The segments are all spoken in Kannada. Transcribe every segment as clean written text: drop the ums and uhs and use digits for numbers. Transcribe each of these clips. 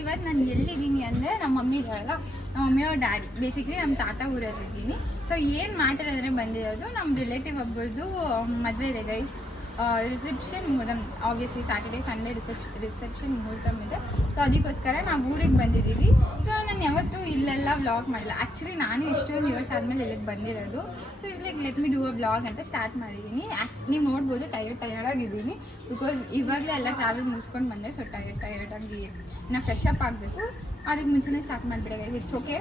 ಇವತ್ತು ನಾನು ಎಲ್ಲಿದ್ದೀನಿ ಅಂದರೆ ನಮ್ಮ ಮಮ್ಮಿ ಇದ್ದಾರಲ್ಲ, ನಮ್ಮ ಮಮ್ಮಿಯವ್ರ ಡ್ಯಾಡಿ, ಬೇಸಿಕ್ಲಿ ನಮ್ಮ ತಾತ ಊರಲ್ಲಿದ್ದೀನಿ. ಸೊ ಏನು ಮ್ಯಾಟರ್ ಅಂದರೆ ಬಂದಿರೋದು ನಮ್ಮ ರಿಲೇಟಿವ್ ಒಬ್ಬರದು ಮದುವೆ ಇದೆ ಗೈಸ್. ರಿಸೆಪ್ಷನ್ ಮುಹೂರ್ತಮ್, ಆಬ್ವಿಯಸ್ಲಿ ಸ್ಯಾಟರ್ಡೇ ಸಂಡೇ ರಿಸೆಪ್ಷನ್ ಮುಹೂರ್ತಮ್ ಇದೆ. ಸೊ ಅದಕ್ಕೋಸ್ಕರ ನಾವು ಊರಿಗೆ ಬಂದಿದ್ದೀವಿ. ಸೊ ನಾನು ಯಾವತ್ತೂ ಇಲ್ಲೆಲ್ಲ ವ್ಲಾಗ್ ಮಾಡಿಲ್ಲ. ಆ್ಯಕ್ಚುಲಿ ನಾನು ಎಷ್ಟೊಂದು ಇಯರ್ಸ್ ಆದಮೇಲೆ ಇಲ್ಲಿಗೆ ಬಂದಿರೋದು. So like let me do a vlog ಅಂತ ಸ್ಟಾರ್ಟ್ ಮಾಡಿದ್ದೀನಿ. ನೀವು ನೋಡ್ಬೋದು ಟಯರ್ಡಾಗಿದ್ದೀನಿ, ಬಿಕಾಸ್ ಇವಾಗಲೇ ಎಲ್ಲ ಟ್ರಾವೆಲ್ ಮುಗಿಸ್ಕೊಂಡು ಬಂದೆ. ಸೊ ಟಯರ್ಡಾಗಿ ನಾನು ಫ್ರೆಶ್ ಅಪ್ ಆಗಬೇಕು. ಅದಕ್ಕೆ ಮುಂಚೆನೇ ಸ್ಟಾರ್ಟ್ ಮಾಡಿಬಿಡೋದು. It's okay,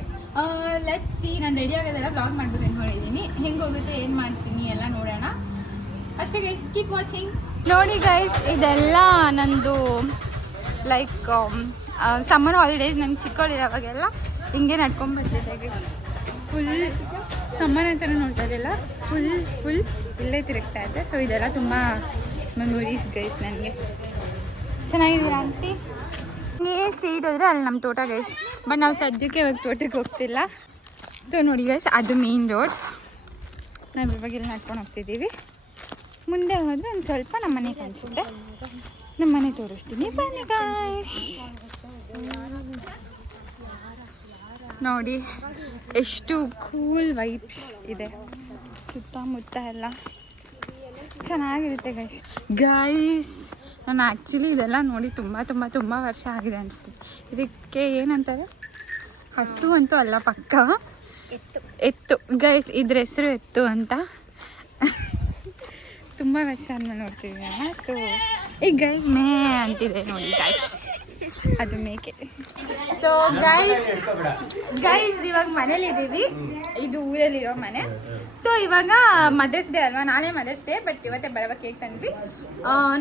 let's see. ನಾನು ರೆಡಿ ಆಗೋದೆಲ್ಲ ವ್ಲಾಗ್ ಮಾಡಬೇಕು ಅಂದ್ಕೊಂಡಿದ್ದೀನಿ. ಹೆಂಗೆ ಹೋಗುತ್ತೆ, ಏನು ಮಾಡ್ತೀನಿ ಎಲ್ಲ ನೋಡೋಣ ಅಷ್ಟೇ ಗೈಸ್. Keep watching. ನೋಡಿ ಗೈಸ್, ಇದೆಲ್ಲ ನಂದು ಲೈಕ್ ಸಮ್ಮರ್ ಹಾಲಿಡೇಸ್. ನಂಗೆ ಚಿಕ್ಕವಳಿರೋವಾಗೆಲ್ಲ ಹಿಂಗೆ ನಡ್ಕೊಂಡ್ಬರ್ತಿದ್ದೆ ಗೈಸ್. ಫುಲ್ ಸಮ್ಮರ್ ಅಂತಲೂ ನೋಡ್ತಾ ಇರಲಿಲ್ಲ, ಫುಲ್ ಇಲ್ಲೇ ತಿರುಗ್ತಾ ಇದ್ದೆ. ಸೊ ಇದೆಲ್ಲ ತುಂಬ ಮೆಮೊರೀಸ್ ಗೈಸ್ ನನಗೆ. ಚೆನ್ನಾಗಿದ್ದೀರಾ ಆಂಟಿ? ಹಿಂಗೆ ಸ್ಟ್ರೀಟ್ ಹೋದರೆ ಅಲ್ಲಿ ನಮ್ಮ ತೋಟ ಗೈಸ್. ಬಟ್ ನಾವು ಸದ್ಯಕ್ಕೆ ಇವಾಗ ತೋಟಕ್ಕೆ ಹೋಗ್ತಿಲ್ಲ. ಸೊ ನೋಡಿ ಗೈಸ್, ಅದು ಮೇನ್ ರೋಡ್. ನಾವು ಇವಾಗೆಲ್ಲ ನಡ್ಕೊಂಡು ಹೋಗ್ತಿದ್ದೀವಿ. ಮುಂದೆ ಹೋದರೆ ಒಂದು ಸ್ವಲ್ಪ ನಮ್ಮ ಮನೆ ಕಾಣಿಸುತ್ತೆ. ನಮ್ಮ ಮನೆ ತೋರಿಸ್ತೀನಿ ಬನ್ನಿ ಗೈಸ್. ನೋಡಿ ಎಷ್ಟು ಕೂಲ್ ವೈಬ್ಸ್ ಇದೆ ಸುತ್ತಮುತ್ತ ಎಲ್ಲ ಚೆನ್ನಾಗಿರುತ್ತೆ ಗೈಸ್. ನಾನು ಆ್ಯಕ್ಚುಲಿ ಇದೆಲ್ಲ ನೋಡಿ ತುಂಬ ವರ್ಷ ಆಗಿದೆ ಅನಿಸ್ತೀನಿ. ಇದಕ್ಕೆ ಏನಂತಾರೆ, ಹಸು ಅಂತೂ ಅಲ್ಲ, ಪಕ್ಕ ಎತ್ತು ಗೈಸ್. ಇದ್ರ ಹೆಸರು ಎತ್ತು ಅಂತ. ತುಂಬ ವರ್ಷ ಆದ್ಮೇಲೆ ನೋಡ್ತಿದ್ದೀವಿ. ಸೊ ಈಗ ಗೈಸ್ ಮೇ ಅಂತಿದೆ ನೋಡಿ ಗೈಸ್, ಅದು ಮೇಕೆ. ಸೊ ಗೈಸ್ ಇವಾಗ ಮನೇಲಿದ್ದೀವಿ. ಇದು ಊರಲ್ಲಿರೋ ಮನೆ. ಸೊ ಇವಾಗ ಮದರ್ಸ್ ಡೇ ಅಲ್ವಾ, ನಾಳೆ ಮದರ್ಸ್ ಡೇ. ಬಟ್ ಇವತ್ತೇ ಬರವ ಕೇಕ್ ತಂದ್ವಿ.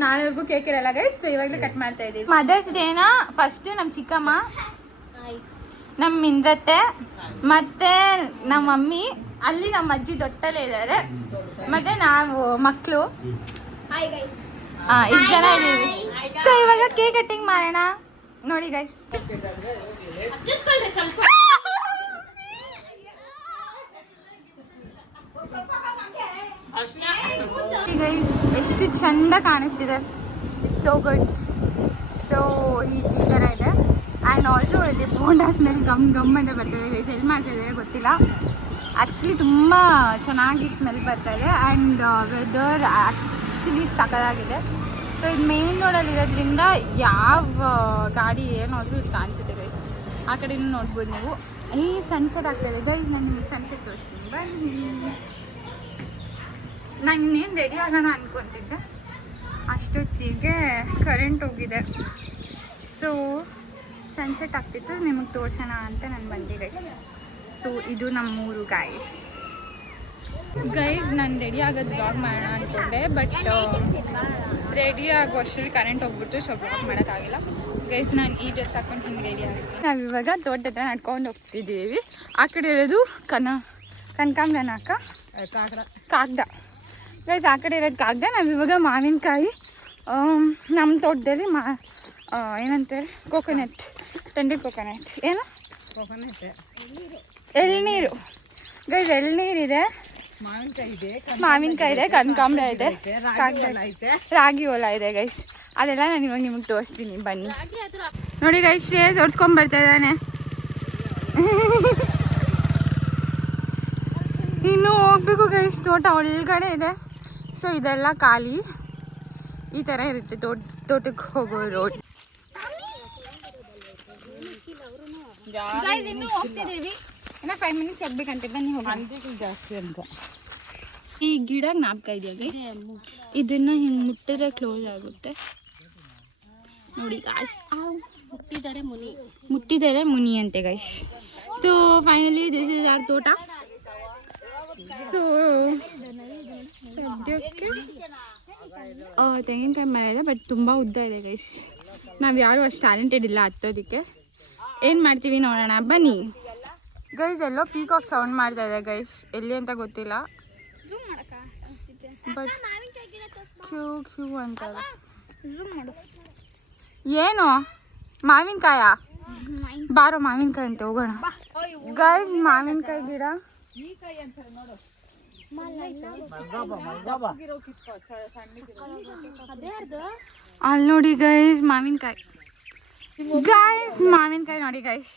ನಾಳೆವರೆಗೂ ಕೇಕ್ ಇರಲ್ಲ ಗೈಸ್. ಸೊ ಇವಾಗಲೇ ಕಟ್ ಮಾಡ್ತಾ ಇದ್ದೀವಿ. ಮದರ್ಸ್ ಡೇನ ಫಸ್ಟು ನಮ್ಮ ಚಿಕ್ಕಮ್ಮ, ನಮ್ಮ ಮಿಂದ್ರತ್ತೆ, ಮತ್ತು ನಮ್ಮ ಮಮ್ಮಿ, ಅಲ್ಲಿ ನಮ್ಮ ಅಜ್ಜಿ ದೊಡ್ಡಲ್ಲೇ ಇದ್ದಾರೆ, ಮತ್ತು ನಾವು ಮಕ್ಕಳು ಇಷ್ಟು ಜನ ಇದ್ದೀವಿ. ಸೊ ಇವಾಗ ಕೇಕ್ ಕಟ್ಟಿಂಗ್ ಮಾಡೋಣ ನೋಡಿ ಗೈಸ್. ಗೈಸ್ ಎಷ್ಟು ಚಂದ ಕಾಣಿಸ್ತಿದೆ. It's so good. ಸೊ ಈ ಥರ ಇದೆ. ಆ್ಯಂಡ್ ಆಲ್ಸೋ ಇಲ್ಲಿ ಬೋಂಡಾ ಸ್ಮೆಲ್ ಗಮ್ ಅಂತ ಬರ್ತಿದೆ ಗೈಸ್. ಎಲ್ಲಿ ಮಾಡ್ತಾಯಿದ್ದಾರೆ ಗೊತ್ತಿಲ್ಲ. ಆ್ಯಕ್ಚುಲಿ ತುಂಬ ಚೆನ್ನಾಗಿ ಸ್ಮೆಲ್ ಬರ್ತಾ ಇದೆ. ಆ್ಯಂಡ್ ವೆದರ್ ಆ್ಯಕ್ಚುಲಿ ಸಖತ್ತಾಗಿದೆ. ಸೊ ಇದು ಮೇನ್ ರೋಡಲ್ಲಿರೋದ್ರಿಂದ ಯಾವ ಗಾಡಿ ಏನಾದರೂ ಇಲ್ಲಿ ಕಾಣಿಸುತ್ತೆ ಗೈಸ್. ಆ ಕಡೆನೂ ನೋಡ್ಬೋದು ನೀವು. ಈ ಸನ್ಸೆಟ್ ಆಗ್ತಾಯಿದೆ ಗೈಸ್. ನಾನು ನಿಮಗೆ ಸನ್ಸೆಟ್ ತೋರಿಸ್ತೀನಿ ಬನ್ನಿ. ನಾನು ಇನ್ನೇನು ರೆಡಿ ಆಗೋಣ ಅಂದ್ಕೊತಿದ್ದೆ, ಅಷ್ಟೊತ್ತಿಗೆ ಕರೆಂಟ್ ಹೋಗಿದೆ. ಸೊ ಸನ್ಸೆಟ್ ಆಗ್ತಿತ್ತು, ನಿಮಗೆ ತೋರಿಸೋಣ ಅಂತ ನಾನು ಬಂದೆ ಗೈಸ್. ಸೊ ಇದು ನಮ್ಮೂರು ಗೈಸ್. ನಾನು ರೆಡಿ ಆಗೋದು ಬ್ಲಾಗ್ ಮಾಡೋಣ ಅಂದ್ಕೊಂಡೆ, ಬಟ್ ರೆಡಿ ಆಗೋ ಅಷ್ಟರಲ್ಲಿ ಕರೆಂಟ್ ಹೋಗ್ಬಿಟ್ಟು. ಸೊ ಬ್ಲಾಗ್ ಮಾಡೋಕ್ಕಾಗಿಲ್ಲ ಗೈಸ್. ನಾನು ಈ ಡ್ರೆಸ್ ಹಾಕೊಂಡು ಹಿಂಗೆ ರೆಡಿ ಆಗಿದ್ದೀನಿ. ನಾವಿವಾಗ ತೋಟದ ಹತ್ರ ನಡ್ಕೊಂಡು ಹೋಗ್ತಿದ್ದೀವಿ. ಆ ಕಡೆ ಇರೋದು ಕನಕಾಂಬರನ ಕಾಗ್ದ ಗೈಸ್. ಆ ಕಡೆ ಇರೋದು ಕಾಗ್ದ. ನಾವಿವಾಗ ಮಾವಿನಕಾಯಿ, ನಮ್ಮ ತೋಟದಲ್ಲಿ ಏನಂತಾರೆ, ಕೋಕೋನಟ್, ತಂಡಿ ಕೋಕೋನಟ್, ಏನು ಎಳ್ನೀರು ಗೈಸ್. ಎಳ್ನೀರಿದೆ, ಮಾವಿನಕಾಯಿ ಇದೆ, ಕನಕಾಂಬರ ಇದೆ, ರಾಗಿ ಹೊಲ ಇದೆ ಗೈಸ್. ಅದೆಲ್ಲ ನಾನು ಇವಾಗ ನಿಮಗೆ ತೋರಿಸ್ತೀನಿ ಬನ್ನಿ. ನೋಡಿ ಗೈಸ್, ಶ್ರೇಯಸ್ ಓಡಿಸ್ಕೊಂಡು ಬರ್ತಾ ಇದ್ದಾನೆ. ಇನ್ನೂ ಹೋಗ್ಬೇಕು ಗೈಸ್. ತೋಟ ಒಳಗಡೆ ಇದೆ. ಸೊ ಇದೆಲ್ಲ ಖಾಲಿ. ಈ ಥರ ಇರುತ್ತೆ ತೋಟಕ್ಕೆ ಹೋಗೋ ರೋಡ್. ಇನ್ನೂ ಹೋಗ್ತಿದ್ದೀವಿ. ಇನ್ನು 5 ಮಿನಿಟ್ಸ್ ಹೋಗ್ಬೇಕಂತೆ. ಬನ್ನಿ ಹೋಗಿ. ಜಾಸ್ತಿ ಅಂತ ಈ ಗಿಡ ಜ್ಞಾಪಕ ಇದೆಯಾ ಗೈಸ್? ಇದನ್ನು ಹಿಂಗೆ ಮುಟ್ಟಿದ್ರೆ ಕ್ಲೋಸ್ ಆಗುತ್ತೆ ನೋಡಿ ಗಾಯ್ಸ್. ಮುಟ್ಟಿದ್ದಾರೆ ಮುನಿ ಅಂತೆ guys. So finally this is our ತೋಟ. ಸೊ ಸದ್ಯಕ್ಕೆ ತೆಂಗಿನಕಾಯಿ ಮರ ಇದೆ, ಬಟ್ ತುಂಬ ಉದ್ದ ಇದೆ ಗೈಸ್. ನಾವು ಯಾರೂ ಅಷ್ಟು ಟ್ಯಾಲೆಂಟೆಡ್ ಇಲ್ಲ ಹತ್ತೋದಕ್ಕೆ. ಏನು ಮಾಡ್ತೀವಿ ನೋಡೋಣ ಬನ್ನಿ ಗೈಸ್. ಎಲ್ಲೋ ಪೀಕಾಕ್ ಸೌಂಡ್ ಮಾಡ್ತಾ ಇದೆ ಗೈಸ್, ಎಲ್ಲಿ ಅಂತ ಗೊತ್ತಿಲ್ಲ. ಬಟ್ ಕ್ಯೂ ಅಂತ ಇದೆ. ಏನು ಮಾವಿನಕಾಯ? ಬಾರೋ ಮಾವಿನಕಾಯಿ ಅಂತ ಹೋಗೋಣ ಗೈಸ್. ಮಾವಿನಕಾಯಿ ಗಿಡ ಅಲ್ಲಿ ನೋಡಿ ಗೈಸ್, ಮಾವಿನಕಾಯಿ ಗೈಸ್ ಮಾವಿನಕಾಯಿ ನೋಡಿ ಗೈಸ್.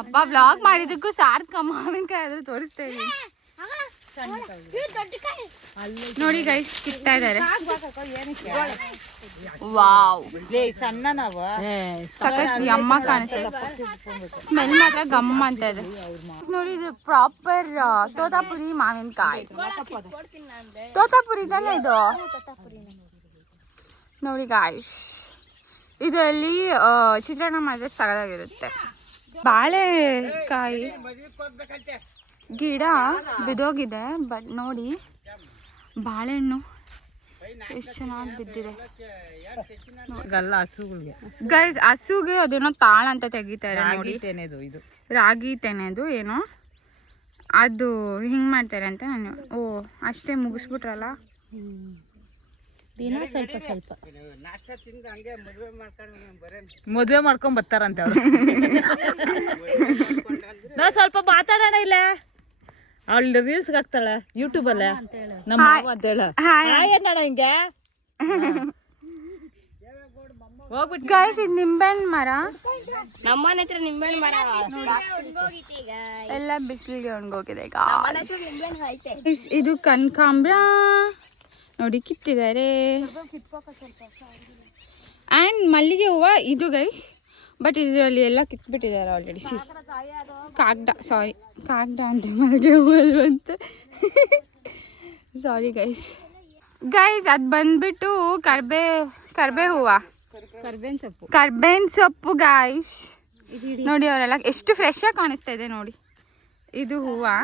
ಅಪ್ಪ ಬ್ಲಾಗ್ ಮಾಡಿದಕ್ಕೂ ಸಾರ್ಥಕ. ಮಾವಿನಕಾಯಿ ಆದ್ರೂ ತೋರಿಸ್ತಾ ಇದೀನಿ ನೋಡಿ ಗೈಸ್. ಕಿತ್ತಾ ಇದಾರೆ. ವಾವ್ ಸಣ್ಣ ನಾವು ಸಖತ್ ಯಮ್ಮ ಕಾಣಿಸ್ತದೆ. ಸ್ಮೆಲ್ ಮಾತ್ರ ಗಮ್ ಅಂತ ಇದೆ ನೋಡಿ. ಇದು ಪ್ರಾಪರ್ ತೋತಾಪುರಿ ಮಾವಿನಕಾಯಿ. ತೋತಾಪುರಿ ತಾನೆ ಇದು ನೋಡಿ ಗಾಯ್ಸ್. ಇದರಲ್ಲಿ ಚಿತ್ರಾನ್ನ ಮಾಡಿದ್ರೆ ಸಗದಾಗಿರುತ್ತೆ. ಬಾಳೆಕಾಯಿ ಗಿಡ ಬಿದ್ದೋಗಿದೆ. ಬಟ್ ನೋಡಿ ಬಾಳೆಹಣ್ಣು ಎಷ್ಟು ಚೆನ್ನಾಗಿ ಬಿದ್ದಿದೆ ಗೈಸ್. ಹಸುಗೆ ಅದೇನೋ ತಾಳ ಅಂತ ತೆಗಿತಾರೆ ನೋಡಿ. ರಾಗಿ ತೆನೆದು ಏನೋ ಅದು ಹಿಂಗ್ ಮಾಡ್ತಾರೆ ಅಂತ ನಾನು. ಓ ಅಷ್ಟೇ ಮುಗಿಸ್ಬಿಟ್ರಲ್ಲ. ಸ್ವಲ್ಪ ಸ್ವಲ್ಪ ಮದುವೆ ಮಾಡ್ಕೊಂಡ್ ಬರ್ತಾರಂತೆ ಅವ್ರು. ನಾ ಸ್ವಲ್ಪ ಮಾತಾಡೋಣ ಇಲ್ಲ. ಅವಳು ರೀಲ್ಸ್ ಹಾಕ್ತಾಳೆ ಯೂಟ್ಯೂಬ್ ಅಲ್ಲ ನಮ್ಮ ಮಾವ ಅಂತ ಹೇಳ. ಏನಣ್ಣ ಹಿಂಗೆ ಹೋಗ್ಬಿಟ್ಟು ಗೈಸ್. ಇದು ನಿಂಬೆಹಣ್ಣು ಮರ. ನಮ್ಮನೆ ಹತ್ರ ನಿಂಬೆಹಣ್ಣು ಮರ ಎಲ್ಲ ಬಿಸಿಲಿಗೆ ಒಣಗೋಗಿದೆ. ಇದು ಕನಕಾಂಬ್ರ ನೋಡಿ ಕಿತ್ತಿದ್ದಾರೆ. ಆ್ಯಂಡ್ ಮಲ್ಲಿಗೆ ಹೂವು ಇದು ಗೈಸ್. ಬಟ್ ಇದರಲ್ಲಿ ಎಲ್ಲ ಕಿತ್ಬಿಟ್ಟಿದ್ದಾರೆ ಆಲ್ರೆಡಿ. ಕಾಗ್ದ ಸಾರಿ ಕಾಗ್ದ ಅಂತ ಮಲ್ಲಿಗೆ ಹೂವು ಅಂತ ಸಾರಿ ಗೈಸ್. ಅದು ಬಂದ್ಬಿಟ್ಟು ಕರ್ಬೇ ಹೂವು, ಕರ್ಬೇವಿನ ಸೊಪ್ಪು ಗೈಸ್. ನೋಡಿ ಅವರೆಲ್ಲ ಎಷ್ಟು ಫ್ರೆಶ್ ಆಗಿ ಕಾಣಿಸ್ತಾ ಇದೆ ನೋಡಿ. ಇದು ಹೂವು.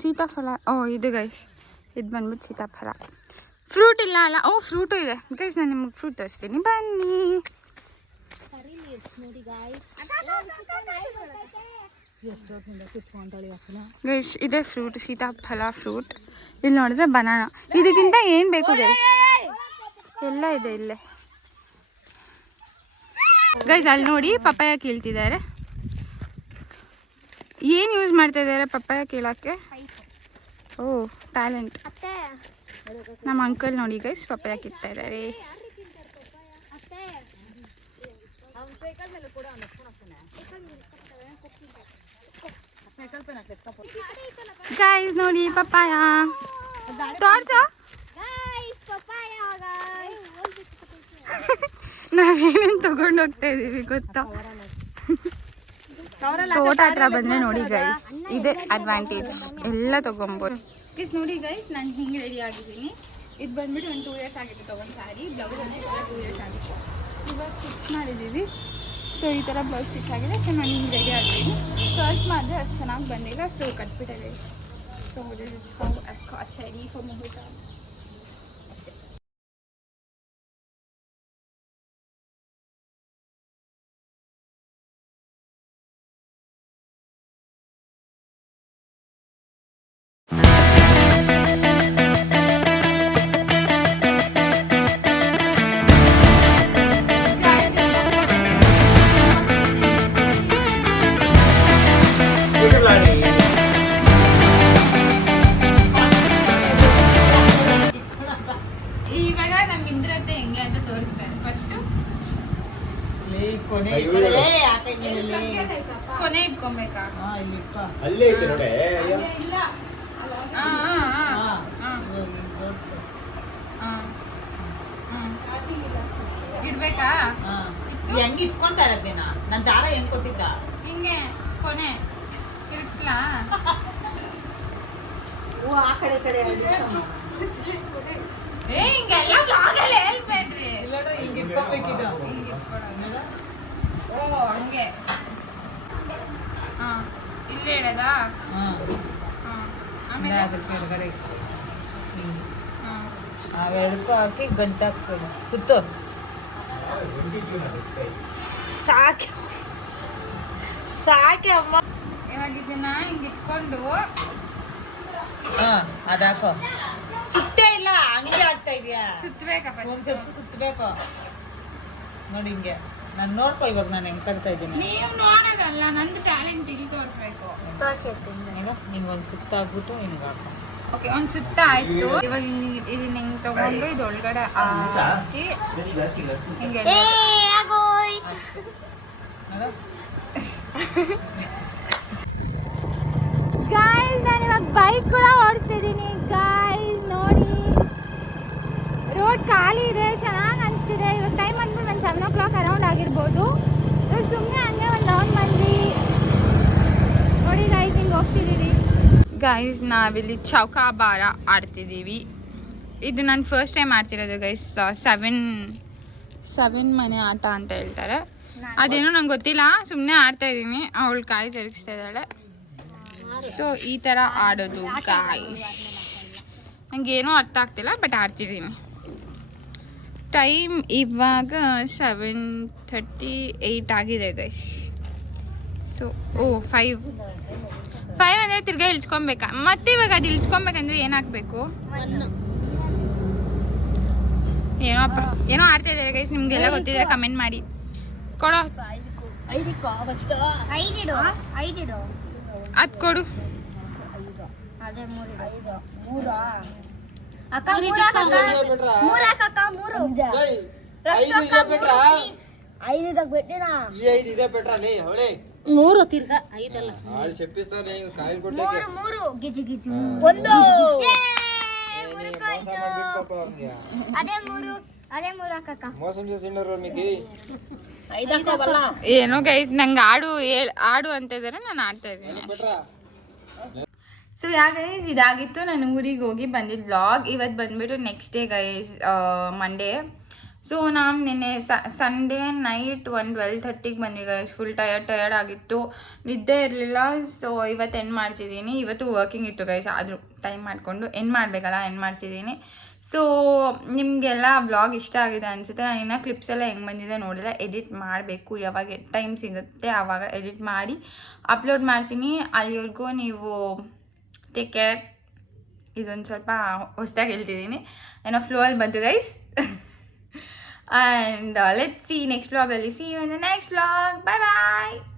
ಸೀತಾಫಲ. ಓ ಇದು ಗೈಸ್. ಇದು ಬಂದ್ಬಿಟ್ಟು ಸೀತಾಫಲ. ಫ್ರೂಟ್ ಇಲ್ಲ ಅಲ್ಲ. ಓ ಫ್ರೂಟು ಇದೆ ಗೈಸ್. ನಾನು ನಿಮಗೆ ಫ್ರೂಟ್ ತೋರಿಸ್ತೀನಿ ಬನ್ನಿ ಗೈಸ್. ಇದೆ ಫ್ರೂಟ್, ಸೀತಾಫಲ ಫ್ರೂಟ್. ಇಲ್ಲಿ ನೋಡಿದ್ರೆ ಬನಾನಾ. ಇದಕ್ಕಿಂತ ಏನು ಬೇಕು ಗೈಸ್ ಎಲ್ಲ ಇದೆ ಇಲ್ಲೇ ಗೈಸ್. ಅಲ್ಲಿ ನೋಡಿ ಪಪ್ಪಾಯ ಕೀಳ್ತಿದ್ದಾರೆ. ಏನು ಯೂಸ್ ಮಾಡ್ತಾ ಇದ್ದಾರೆ ಪಪ್ಪಾಯ ಕೀಳಕ್ಕೆ? ಓ ಟ್ಯಾಲೆಂಟ್. ನಮ್ಮ ಅಂಕಲ್ ನೋಡಿ ಗೈಸ್ ಪಪ್ಪಾಯ ಕಿತ್ತಾ ಇದ್ದಾರೆ. ಗೈಸ್ ನೋಡಿ ಪಪ್ಪಾಯ ತೋರ್ಸು. ನಾವೇನೇನು ತಗೊಂಡು ಹೋಗ್ತಾ ಇದೀವಿ ಗೊತ್ತಾ? ತೋಟ ಹತ್ರ ಬಂದ್ರೆ ನೋಡಿ ಗೈಸ್ ಇದೆ ಅಡ್ವಾಂಟೇಜ್. ಎಲ್ಲ ತಗೊಂಬೋದು ಗೈಸ್. ನೋಡಿ ಗೈಸ್ ನಾನು ಹಿಂಗೆ ರೆಡಿ ಆಗಿದ್ದೀನಿ. ಇದು ಬಂದ್ಬಿಟ್ಟು ಒಂದು 2 years ಆಗಿತ್ತು ತೊಗೊಂಡು ಸ್ಯಾರಿ. ಬ್ಲೌಸ್ ಒಂದು 2 years ಆಗಿತ್ತು. ಇವಾಗ ಸ್ಟಿಚ್ ಮಾಡಿದ್ದೀವಿ. ಸೊ ಈ ಥರ ಬ್ಲೌಸ್ ಸ್ಟಿಚ್ ಆಗಿದೆ. ಸೊ ನಾನು ಹಿಂಗೆ ರೆಡಿ ಆಗಿದ್ದೀನಿ. ಕರ್ಲ್ಸ್ ಮಾಡಿದ್ರೆ ಅಷ್ಟು ಚೆನ್ನಾಗಿ ಬಂದಿಲ್ಲ. ಸೊ ಕಟ್ಬಿಟ್ಟೆ guys. So this is how I got ready for ಮುಹೂರ್ತ ಅಷ್ಟೇ. ಇವಾಗ ನಮ್ಮ ಇಂದ್ರತೆ ಹೆಂಗೆ ಅಂತ ತೋರಿಸ್ತಾರೆ. ಫಸ್ಟ್ ಕೊನೆ ಇಟ್ಕೊಬೇಕಾ? ಇಡ್ಬೇಕಾ? ಹೆಂಗ್ ಇಟ್ಕೊಂತ ಇರತ್ತೇನ? ನನ್ ದಾರ ಹೆಂಗ್ ಕೊಟ್ಟಿದ್ದ? ಹಿಂಗೆ ಕೊನೆ ತಿರ್ಗಿಸ್ಲಾ? ಆ ಕಡೆ ಕಡೆ ಹಿಂಗೆಲ್ಲ ವ್ಲಾಗಲ್ಲಿ ಹೇಳ್ಬೇಡ್ರಿ. ಹಿಂಗೆ ಇಟ್ಕೊಬೇಕಿದ್ದ. ಓ ಹಂಗೆ. ಇಲ್ಲೇ ಇಡೋದಾ? ಆಮೇಲೆ ಕೆಳಗಡೆ ಅವೆರಡಕ್ಕೂ ಹಾಕಿ ಗಂಟಾಕ್ಬೇಕು. ಸುತ್ತು ಸಾಕಿ ಸಾಕಿ ಅಮ್ಮ. ಇವಾಗ ಇದನ್ನ ಹಿಂಗೆ ಇಟ್ಕೊಂಡು ಅದಾಕೋ. ಸುತ್ತೇ ಇಲ್ಲ ಹಂಗೆ ಆಗ್ತಾ ಇದೆಯಾ? ಸುತ್ತಬೇಕಾ? ಒಂದ್ ಸುತ್ತು ಸುತ್ತಬೇಕು ನೋಡಿ ಹಿಂಗೆ. ನಾನು ನೋಡ್ಕೊ ಇವಾಗ ನಾನು ಹೆಂಗ್ ಕಟ್ತಾ ಇದ್ದೀನಿ. ನೀವು ನೋಡೋದಲ್ಲ, ನಂದು ಟ್ಯಾಲೆಂಟ್ ಇಲ್ಲಿ ತೋರಿಸ್ಬೇಕು. ತೋರಿಸಿರ್ತೀನಿ ನಿಂಗೊಂದು ಸುತ್ತ ಹಾಕ್ಬಿಟ್ಟು ಹಿಂಗೆ ಹಾಕೋ. ಓಕೆ ಒಂದು ಸುತ್ತ ಆಯಿತು. ಇವಾಗ ಇದನ್ನ ಹಿಂಗೆ ತೊಗೊಂಡು ಇದು ಒಳಗಡೆ ಹಾಕಿ ಹಿಂಗೆ ಗಾಯ್ಸ್ ನಾನು ಇವಾಗ ಬೈಕ್ ಕೂಡ ಓಡಿಸ್ತಿದ್ದೀನಿ. ಗಾಯ್ಸ್ ನೋಡಿ ರೋಡ್ ಖಾಲಿ ಇದೆ, ಚೆನ್ನಾಗಿ ಅನಿಸ್ತಿದೆ. ಇವಾಗ ಟೈಮ್ ಅಂದ್ಬಿಟ್ಟು ಒಂದು 7 o'clock ಅರೌಂಡ್ ಆಗಿರ್ಬೋದು. ಸುಮ್ಮನೆ ಹಂಗೆ ಒಂದು ರೌಂಡ್ ಬಂದ್ವಿ ನೋಡಿ ಗಾಯ್ಸ್, ಹಿಂಗೆ ಹೋಗ್ತಿದ್ದೀವಿ. ಗೈಸ್ ನಾವಿಲ್ಲಿ ಚೌಕಾಬಾರ ಆಡ್ತಿದ್ದೀವಿ. ಇದು ನಾನು ಫಸ್ಟ್ ಟೈಮ್ ಆಡ್ತಿರೋದು ಗೈಸ್. 7 ಮನೆ ಆಟ ಅಂತ ಹೇಳ್ತಾರೆ. ಅದೇನೋ ನಂಗೆ ಗೊತ್ತಿಲ್ಲ, ಸುಮ್ಮನೆ ಆಡ್ತಾ ಇದ್ದೀನಿ. ಅವಳು ಕಾಯಿ ತಿರುಗಿಸ್ತಾ ಇದ್ದಾಳೆ. ಸೊ ಈ ಥರ ಆಡೋದು ಗಾಯ್ಸ್. ನನಗೇನೂ ಅರ್ಥ ಆಗ್ತಿಲ್ಲ, ಬಟ್ ಆಡ್ತಿದ್ದೀನಿ. ಟೈಮ್ ಇವಾಗ 7:38 ಆಗಿದೆ ಗೈಸ್. ಸೊ 5 ಅಂದರೆ ತಿರ್ಗಾ ಇಳಿಸ್ಕೊಬೇಕಾ? ಮತ್ತೆ ಇವಾಗ ಅದು ಇಳಿಸ್ಕೊಬೇಕಂದ್ರೆ ಏನು ಹಾಕಬೇಕು? ಏನೋ ಆಡ್ತಾ ಇದ್ದಾರೆ ಗೈಸ್. ನಿಮಗೆಲ್ಲ ಗೊತ್ತಿದ್ರೆ ಕಮೆಂಟ್ ಮಾಡಿ ಕೊಡೋ. ಅದು ಕೊಡು. ಮೂರು ತಿರ್ಗಾ 5 ಅಲ್ಲ, ಮೂರು ಗಿಜಿ ಗಿಜಿ ಒಂದು. ಏನೋ ಗೈಸ್ ನಂಗೆ ಆಡು ಅಂತ ಇದ್ದಾರೆ, ನಾನು ಆಡ್ತಾ ಇದ್ದೀನಿ. ಸೊ ಗೈಸ್ ಇದಾಗಿತ್ತು ನಾನು ಊರಿಗೆ ಹೋಗಿ ಬಂದಿದ್ದು ವ್ಲಾಗ್. ಇವತ್ತು ಬಂದ್ಬಿಟ್ಟು next day guys, Monday. So ನಾವು ನಿನ್ನೆ ಸಂಡೇ ನೈಟ್ 12:30 ಬಂದ್ವಿ ಗೈಸ್. ಫುಲ್ ಟಯರ್ಡ್ ಆಗಿತ್ತು, ನಿದ್ದೆ ಇರಲಿಲ್ಲ. ಸೊ ಇವತ್ತು ಎಂಡ್ ಮಾಡ್ತಿದ್ದೀನಿ. ಇವತ್ತು ವರ್ಕಿಂಗ್ ಇತ್ತು ಗೈಸ್, ಆದರೂ ಟೈಮ್ ಮಾಡಿಕೊಂಡು ಎಂಡ್ ಮಾಡಬೇಕಲ್ಲ, ಎಂಡ್ ಮಾಡ್ತಿದ್ದೀನಿ. ಸೊ ನಿಮಗೆಲ್ಲ ವ್ಲಾಗ್ ಇಷ್ಟ ಆಗಿದೆ ಅನಿಸುತ್ತೆ. ನಾನು ಇನ್ನೂ ಕ್ಲಿಪ್ಸ್ ಎಲ್ಲ ಹೆಂಗೆ ಬಂದಿದೆ ನೋಡಿಲ್ಲ, ಎಡಿಟ್ ಮಾಡಬೇಕು. ಯಾವಾಗ ಟೈಮ್ ಸಿಗುತ್ತೆ ಆವಾಗ ಎಡಿಟ್ ಮಾಡಿ ಅಪ್ಲೋಡ್ ಮಾಡ್ತೀನಿ. ಅಲ್ಲಿವರೆಗೂ ನೀವು ಟೇಕ್ ಕೇರ್. ಇದೊಂದು ಸ್ವಲ್ಪ ಹೊಸದಾಗಿ ಹೇಳ್ತಿದ್ದೀನಿ, ಏನೋ ಫ್ಲೋ ಅಲ್ಲಿ ಬಂತು guys. And let's see next vlog. See you in the next vlog. Bye bye.